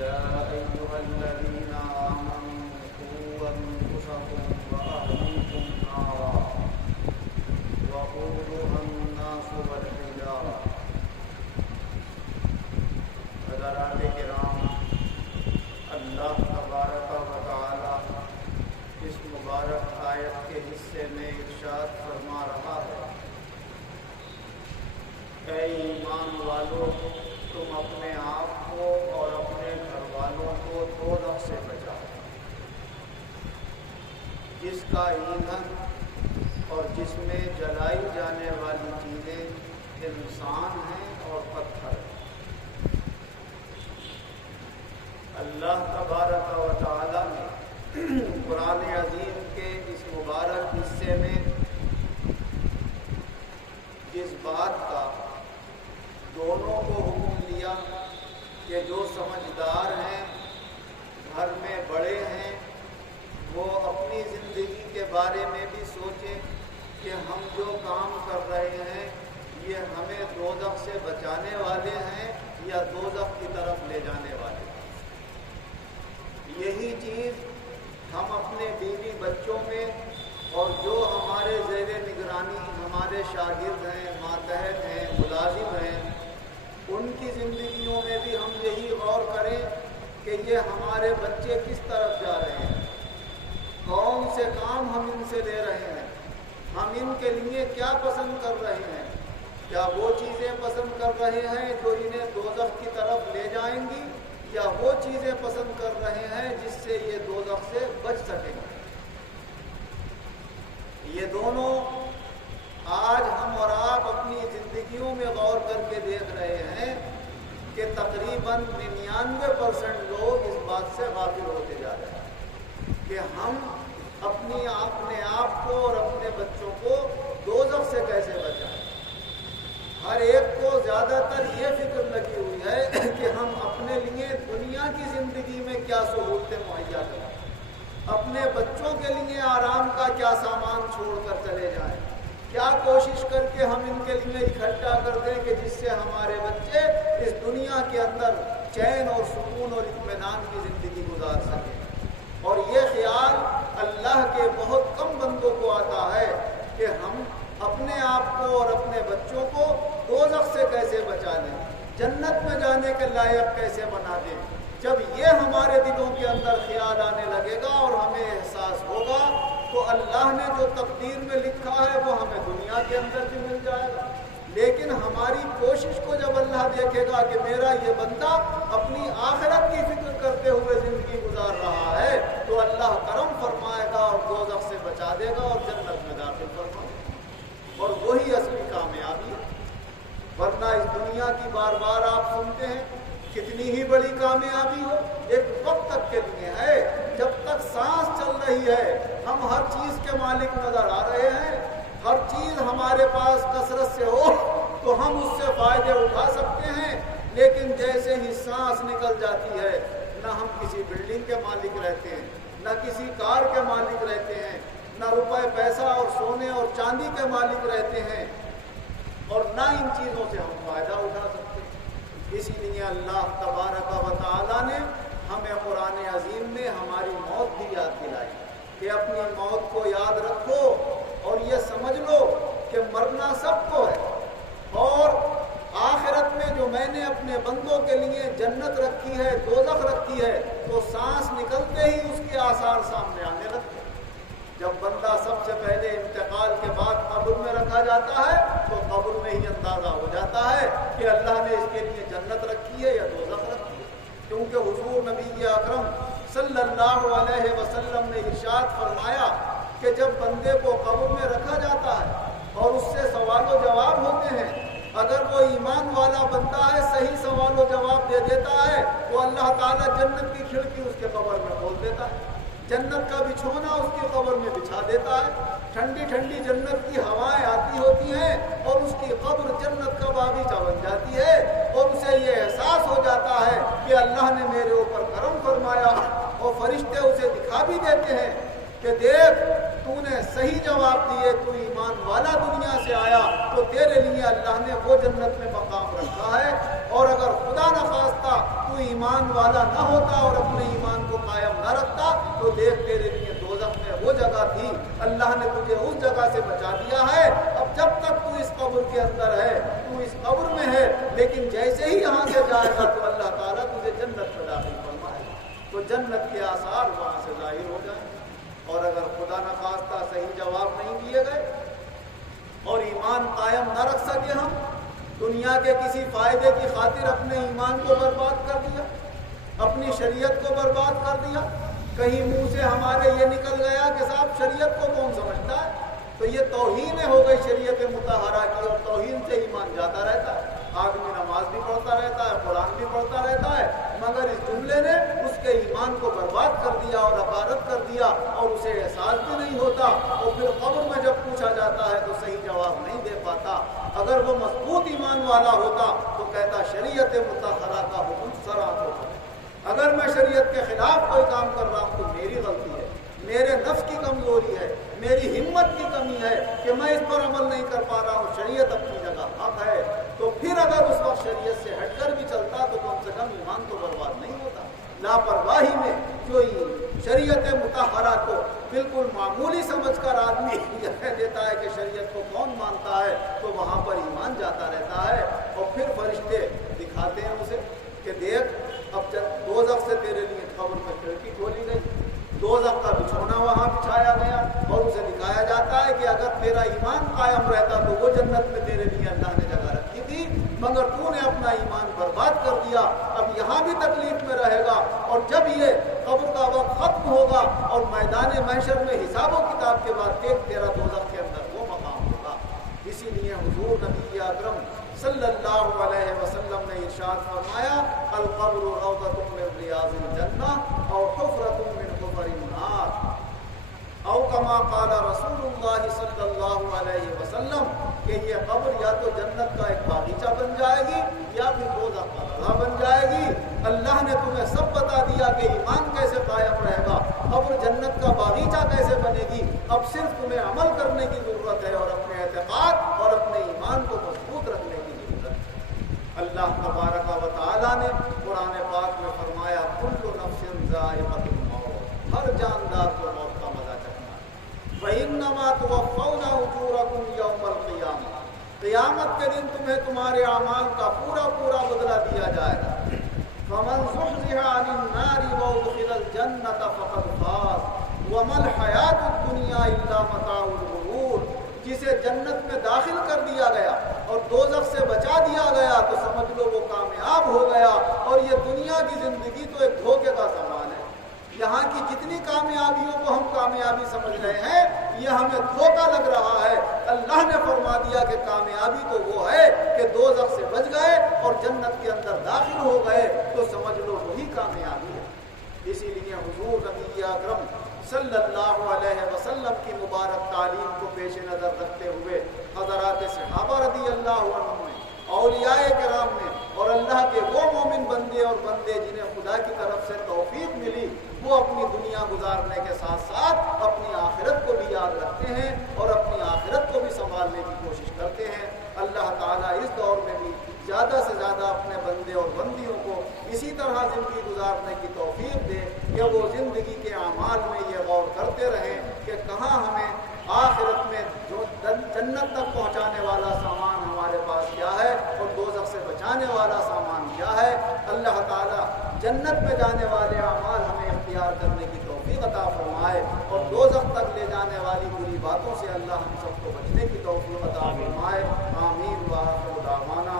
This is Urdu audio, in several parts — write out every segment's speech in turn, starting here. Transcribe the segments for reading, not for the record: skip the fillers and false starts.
يا أيها الذين آمنوا قوا أنفسكم وأهليكم نارا وقودها الناس والحجارة. حضرات کرام، اللہ تبارک و تعالی اس مبارک آیت کے حصے میں ارشاد فرما رہا ہے، اے ایمان والو، تم اپنے آپ کو اور اپنے گھر والوں کو دوزخ سے بچاؤ، جس کا ایندھن اور جس میں جلائی جانے والی چیزیں انسان ہیں اور پتھر ہیں۔ اللہ تبارک و تعالی نے قرآن عظیم کے اس مبارک حصے میں جس بات کا دونوں کو حکم دیا کہ جو سمجھدار ہیں، گھر میں بڑے ہیں، وہ اپنی زندگی کے بارے میں بھی سوچیں کہ ہم جو کام کر رہے ہیں یہ ہمیں دوزخ سے بچانے والے ہیں یا دوزخ کی طرف لے جانے والے ہیں۔ یہی چیز ہم اپنے بیوی بچوں میں اور جو ہمارے زیر نگرانی ہمارے شاگرد ہیں، ماتحت ہیں، ملازم ہیں، ان کی زندگیوں میں بھی ہم یہی غور کریں کہ یہ ہمارے بچے کس طرف جا رہے ہیں، کون سے کام ہم ان سے لے رہے ہیں، ہم ان کے لیے کیا پسند کر رہے ہیں، کیا وہ چیزیں پسند کر رہے ہیں جو انہیں دوزخ کی طرف لے جائیں گی، یا وہ چیزیں پسند کر رہے ہیں جس سے یہ دوزخ سے بچ سکیں گے۔ یہ دونوں آج ہم اور آپ اپنی زندگیوں میں غور کر کے دیکھ رہے ہیں کہ تقریباً 99% لوگ اس بات سے غافل ہوتے جا رہے ہیں کہ ہم اپنے آپ کو اور اپنے بچوں کو دوزخ سے کیسے بچائیں۔ ہر ایک کو زیادہ تر یہ فکر لگی ہوئی ہے کہ ہم اپنے لیے دنیا کی زندگی میں کیا سہولتیں مہیا کریں، اپنے بچوں کے لیے آرام کا کیا سامان چھوڑ کر چلے جائیں، کیا کوشش کر کے ہم ان کے لیے اکٹھا کر دیں کہ جس سے ہمارے بچے اس دنیا کے اندر چین اور سکون اور اطمینان کی زندگی گزار سکیں۔ اور یہ خیال اللہ کے بہت کم بندوں کو آتا ہے کہ ہم اپنے آپ کو اور اپنے بچوں کو دوزخ سے کیسے بچا لیں، جنت میں جانے کے لائق کیسے بنا دیں۔ جب یہ ہمارے دلوں کے اندر خیال آنے لگے گا اور ہمیں احساس ہوگا تو اللہ نے جو تقدیر میں لکھا ہے وہ ہمیں دنیا کے اندر بھی مل جائے گا۔ لیکن ہماری کوشش کو جب اللہ دیکھے گا کہ میرا یہ بندہ اپنی آخرت کی فکر کرتے ہوئے زندگی گزار رہا ہے تو اللہ کرم فرمائے گا اور دوزخ سے بچا دے گا اور جنت میں داخل فرمائے گا، اور وہی اصلی کامیابی ہے۔ ورنہ اس دنیا کی بار بار آپ سنتے ہیں کتنی ہی بڑی کامیابی ہو ایک وقت تک کے لیے ہے، جب تک سانس چل رہی ہے ہم ہر چیز کے مالک نظر آ رہے ہیں، ہر چیز ہمارے پاس کثرت سے ہو تو ہم اس سے فائدے اٹھا سکتے ہیں، لیکن جیسے ہی سانس نکل جاتی ہے نہ ہم کسی بلڈنگ کے مالک رہتے ہیں، نہ کسی کار کے مالک رہتے ہیں، نہ روپے پیسہ اور سونے اور چاندی کے مالک رہتے ہیں، اور نہ ان چیزوں سے ہم فائدہ اٹھا سکتے ہیں۔ اسی لیے اللہ تبارک و تعالی نے ہمیں قرآن عظیم میں ہماری موت بھی یاد دلائی کہ اپنی موت کو یاد رکھو اور یہ سمجھ لو کہ مرنا سب کو ہے، اور آخرت میں جو میں نے اپنے بندوں کے لیے جنت رکھی ہے، دوزخ رکھی ہے، تو سانس نکلتے ہی اس کے آثار سامنے آنے لگتے ہیں۔ جب بندہ سب سے پہلے انتقال کے بعد قبر میں رکھا جاتا ہے تو قبر میں ہی اندازہ ہو جاتا ہے کہ اللہ نے اس کے لیے جنت رکھی ہے یا دوزخ رکھی ہے، کیونکہ حضور نبی اکرم صلی اللہ علیہ وسلم نے ارشاد فرمایا کہ جب بندے کو قبر میں رکھا جاتا ہے اور اس سے سوال و جواب ہوتے ہیں، اگر وہ ایمان والا بندہ ہے، صحیح سوال و جواب دے دیتا ہے تو اللہ تعالیٰ جنت کی کھڑکی اس کے قبر میں کھول دیتا ہے، جنت کا بچھونا اس کی قبر میں بچھا دیتا ہے، ٹھنڈی ٹھنڈی جنت کی ہوائیں آتی ہوتی ہیں اور اس کی قبر جنت کا باغیچہ بن جاتی ہے، اور اسے یہ احساس ہو جاتا ہے کہ اللہ نے میرے اوپر کرم فرمایا، اور فرشتے اسے دکھا بھی دیتے ہیں کہ دیکھ تو نے صحیح جواب دیے، تو ایمان والا دنیا سے آیا تو تیرے لیے اللہ نے وہ جنت میں مقام رکھا ہے، اور اگر خدا نخواستہ تو ایمان ایمان والا نہ ہوتا اور اپنے ایمان کو قائم نہ رکھتا تو دیکھ تیرے لیے دوزخ میں وہ جگہ تھی، اللہ نے تجھے اس جگہ سے بچا دیا ہے۔ اب جب تک تو اس قبر کے اندر ہے، تو اس قبر میں ہے، لیکن جیسے ہی یہاں سے جائے گا تو اللہ تعالیٰ تجھے جنت میں داخل فرمائے گا، تو جنت کے آثار وہاں سے ظاہر ہو جائیں۔ اور اگر خدا نخواستہ صحیح جواب نہیں دیے گئے اور ایمان قائم نہ رکھ سکے، ہم دنیا کے کسی فائدے کی خاطر اپنے ایمان کو برباد کر دیا، اپنی شریعت کو برباد کر دیا، کہیں منہ سے ہمارے یہ نکل گیا کہ صاحب شریعت کو کون سمجھتا ہے، تو یہ توہین ہو گئی شریعت مطہرہ کی، اور توہین سے ایمان جاتا رہتا ہے۔ آدمی نماز بھی پڑھتا رہتا ہے، قرآن بھی پڑھتا رہتا ہے، مگر اس جملے نے اس کے ایمان کو برباد کر دیا اور حقارت کر دیا، اور اسے احساس بھی نہیں ہوتا، اور پھر قبر میں جب پوچھا جاتا ہے تو صحیح جواب نہیں دے پاتا۔ اگر وہ مضبوط ایمان والا ہوتا تو کہتا شریعت مطہرہ کا حکم سرات ہوتا ہے، اگر میں شریعت کے خلاف کوئی کام کر رہا ہوں تو میری غلطی ہے، میرے نفس کی کمزوری ہے، میری ہمت کی کمی ہے کہ میں اس پر عمل نہیں کر پا رہا ہوں، شریعت اپنی جگہ حق ہے۔ تو پھر اگر اس وقت شریعت سے ہٹ کر بھی چلتا تو کم سے کم ایمان تو برباد نہیں ہوتا۔ لاپرواہی میں جو شریعت مطہرہ کو بالکل معمولی سمجھ کر آدمی یہ کہہ دیتا ہے کہ شریعت کو کون مانتا ہے، تو وہاں پر ایمان جاتا رہتا ہے، اور پھر فرشتے دکھاتے ہیں اسے کہ دیکھ اب دوزخ سے تیرے لیے قبر میں کھڑکی کھولی گئی، دوزخ کا بچھونا وہاں بچھایا گیا، اور اسے دکھایا جاتا ہے کہ اگر تیرا ایمان قائم رہتا تو وہ جنت میں تیرے لیے اللہ نے جگہ رکھی تھی، مگر تو نے اپنا ایمان برباد کر دیا، اب یہاں بھی تکلیف میں رہے گا، اور جب یہ قبر کا وقت ختم ہوگا اور میدان محشر میں حساب و کتاب کے بعد ایک تیرا دوزخ کے اندر وہ مقام ہوگا۔ اسی لیے حضور نبی اکرم صلی اللہ علیہ وسلم نے ارشاد فرمایا القبر روضۃ من ریاض الجنہ او حفرۃ من حفر النار، او کما قال رسول اللہ صلی اللہ علیہ وسلم کہ یہ قبر یا تو جنت کا ایک باغیچہ بن جائے گی یا پھر دوزخ کا درہ بن جائے گی۔ اللہ نے تمہیں سب بتا دیا کہ ایمان کیسے قائم رہے گا، قبر جنت کا باغیچہ کیسے بنے گی، اب صرف تمہیں عمل کرنے کی ضرورت ہے اور اپنے اعتقاد اور اپنے ایمان کو مضبوط رکھنے کی ضرورت ہے۔ اللہ تبارک و تعالیٰ نے قرآن پاک میں فرمایا کل نفس ذائقۃ الموت، ہر جاندار کو موت کا مزہ چکھنا ہے، وَإِنَّمَا تُوَفَّوْنَ أُجُورَكُمْ يَوْمَ الْقِيَامَةِ، قیامت کے دن تمہیں تمہارے اعمال کا پورا پورا بدلہ دیا جائے گا۔ فَمَنْ زُحْزِحَ عَنِ النَّارِ وَأُدْخِلَ الْجَنَّةَ فَقَدْ فَازَ وَمَا الْحَيَاةُ الدُّنْيَا إِلَّا مَتَاعُ الْغُرُورِ، جسے جنت میں داخل کر دیا گیا اور دوزخ سے بچا دیا گیا تو سمجھ لو وہ کامیاب ہو گیا، اور یہ دنیا کی زندگی تو ایک دھوکے کا سامان ہے۔ یہاں کی جتنی کامیابیوں کو ہم کامیابی سمجھ رہے ہیں یہ ہمیں دھوکہ لگ رہا ہے۔ اللہ نے فرما دیا کہ کامیابی تو وہ ہے کہ دوزخ سے بچ گئے اور جنت کے اندر داخل ہو گئے، تو سمجھ لو وہی کامیابی ہے۔ اسی لیے حضور نبی اکرم صلی اللہ علیہ وسلم کی مبارک تعلیم کو پیش نظر رکھتے ہوئے حضرات صحابہ رضی اللہ عنہم نے، اولیاء کرام نے، اور اللہ کے وہ مومن بندے اور بندے جنہیں خدا کی طرف سے توفیق ملی، وہ اپنی دنیا گزارنے کے ساتھ ساتھ اپنی آخرت کو بھی یاد رکھتے ہیں اور اپنی آخرت کو بھی سنبھالنے کی کوشش کرتے ہیں۔ اللہ تعالیٰ اس دور میں بھی زیادہ سے زیادہ اپنے بندے اور بندیوں کو اسی طرح زندگی گزارنے کی توفیق دے کہ وہ زندگی کے اعمال میں یہ غور کرتے رہیں کہ کہاں ہمیں آخرت میں جو جنت تک پہنچانے والا سامان ہمارے پاس کیا ہے اور دوزخ سے بچانے والا سامان کیا ہے۔ اللہ تعالیٰ جنت میں جانے والے اعمال ہمیں اختیار کرنے کی توفیق عطا فرمائے، اور دوزخ تک لے جانے والی بری باتوں سے اللہ ہم سب کو بچنے کی توفیق عطا فرمائے۔ آمین وآخر دعوانا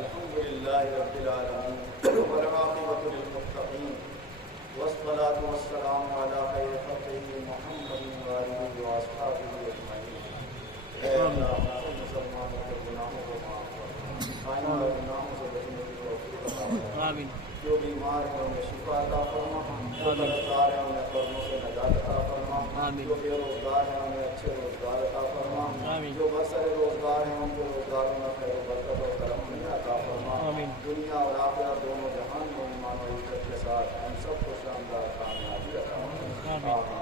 الحمدللہ رب العالمین والعاقبۃ للمتقین والصلاة والسلام علی خیر خلقہ محمد وآلہ واصحابہ اجمعین۔ اے اللہ مسلمانوں کے گناہوں کو معاف کر، آئندہ گناہوں سے بچنے کی توفیق عطا فرما، جو بیمار ہیں انہیں شفا عطا فرما، جو قرضدار ہیں انہیں قرضوں سے نجات عطا فرما، جو بے روزگار ہیں انہیں اچھے روزگار عطا فرما، جو برسر روزگار ہیں ان کے روزگاروں میں خیر و برکت اور ترقی عطا فرما، دنیا اور آخرت دونوں جہان میں ایمان و عزت کے ساتھ ہم سب کو شاندار کامیابی عطا فرما۔